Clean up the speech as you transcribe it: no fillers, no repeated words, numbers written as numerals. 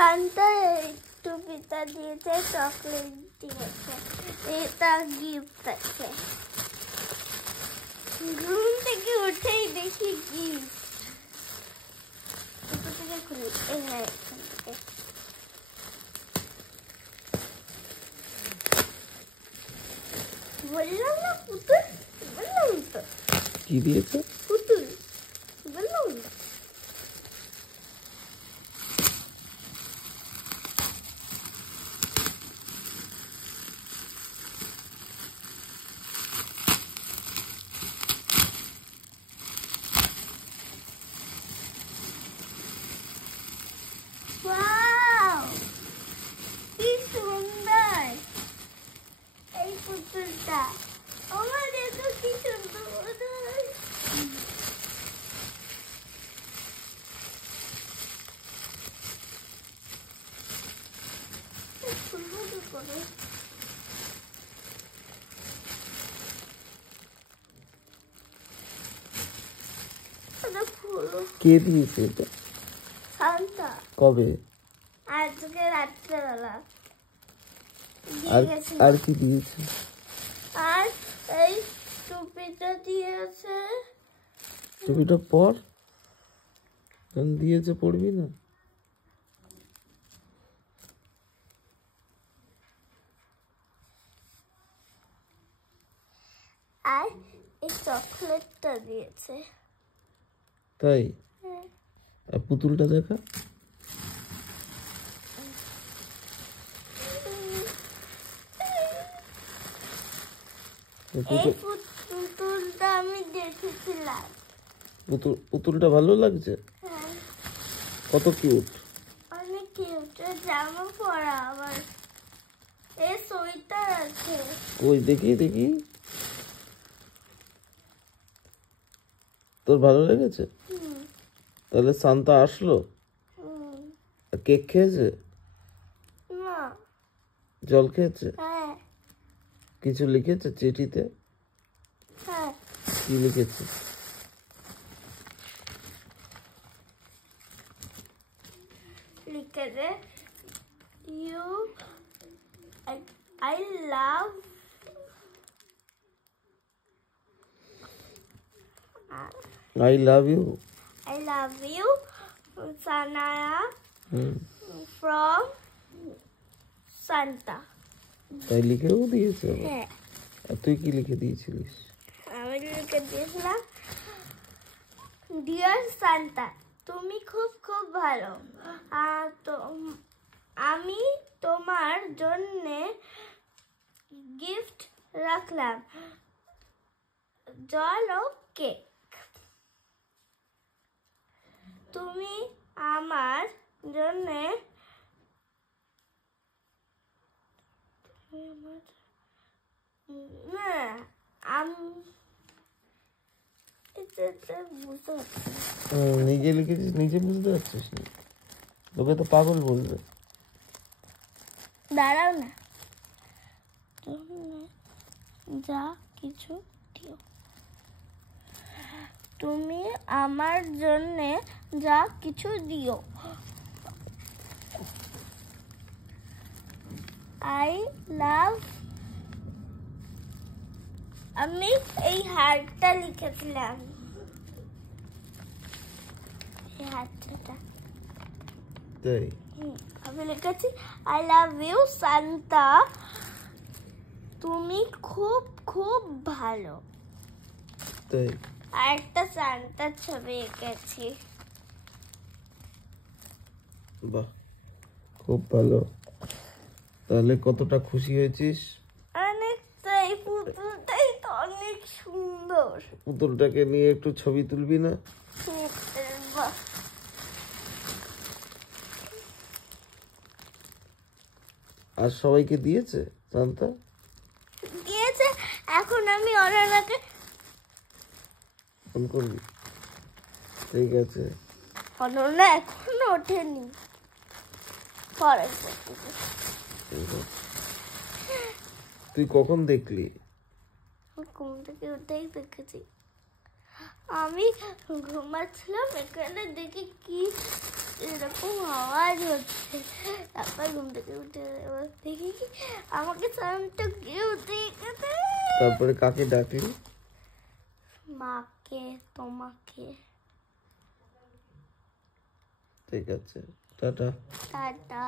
Santa টুপিটা দিয়েছে, chocolate দিয়েছে, এটা গিফট আছে। ঘুম থেকে উঠেই দেখি গিফট। এটা থেকে খুলি, হ্যাঁ এখান থেকে। বললাম না পুতুল, বললাম তো। কি দিয়েছে? পুতুল, বললাম না। Wow! কি সুন্দর এই পুতুলটা। আমার এত কি সুন্দর। কে দিয়েছে এটা? সান্তা। কবে? আজকে রাত্রেবেলা। আর কি দিয়েছে? আর এই টুপিটা দিয়েছে। টুপিটা পর, দিয়েছে পড়বি না? আর এই চকলেটটা দিয়েছে। তাই? আর পুতুলটা দেখা। পুতুলটা আমি দেখেছিলাম। পুতুলটা ভালো লাগছে? হ্যাঁ, কত কিউট। অনেক কিউট। জামা পরা আবার, এই সোয়েটার আছে। ওই দেখি দেখি, তোর ভালো লেগেছে? তাহলে সান্তা আসলো? কেক খেয়েছে? না। জল খেয়েছে? হ্যাঁ। কিছু লিখেছে চিঠিতে? হ্যাঁ। কি লিখেছে? লিখেছে you I love I love you. I love you, Sanaya, from Santa. তাই লিখেও দিয়েছে? হ্যাঁ। আর তুই কি লিখে দিয়েছিলিস? আমি লিখে দিয়েছিলাম, ডিয়ার সান্তা, তুমি খুব খুব ভালো। তো আমি তোমার জন্যে গিফট রাখলাম, জল ও কেক। তুমি আমার জন্যে নিজে লিখেছিস, নিজে বুঝতে পারছিস না? তোকে তো পাগল বলবে। দাঁড়াও না, তুমি যা কিছু দিও, তুমি আমার জন্যে যা কিছু দিও। আই লাভ, আমি এই হারটা লিখেছিলাম, এই হারটা। তাই? আমি লিখেছি আই লাভ ইউ সান্তা, তুমি খুব খুব ভালো। তাই? আর একটা সান্তার ছবি এঁকেছি। বাহ, খুব ভালো। তাহলে কতটা খুশি হয়েছিস? অনেকটাই। পুতুলটাই তো অনেক সুন্দর। পুতুলটাকে নিয়ে একটু ছবি তুলবি না? আর সবাইকে দিয়েছে সান্তা? দিয়েছে। এখন আমি অনন্যাকে ফোন করবি? ঠিক আছে। অনন্যা এখনো ওঠেনি, পরে তুই কখন দেখলি? ঘুম থেকে উঠেই দেখেছি। আমি ঘুমাচ্ছিলাম, এখানে দেখি কি এরকম আওয়াজ হচ্ছে। তারপর ঘুম থেকে উঠে দেখি কি আমাকে সামনে কেউ দেখেছে। তারপরে কাকে ডাকলি? মাকে, তোমাকে। ঠিক আছে, টাটা। টাটা।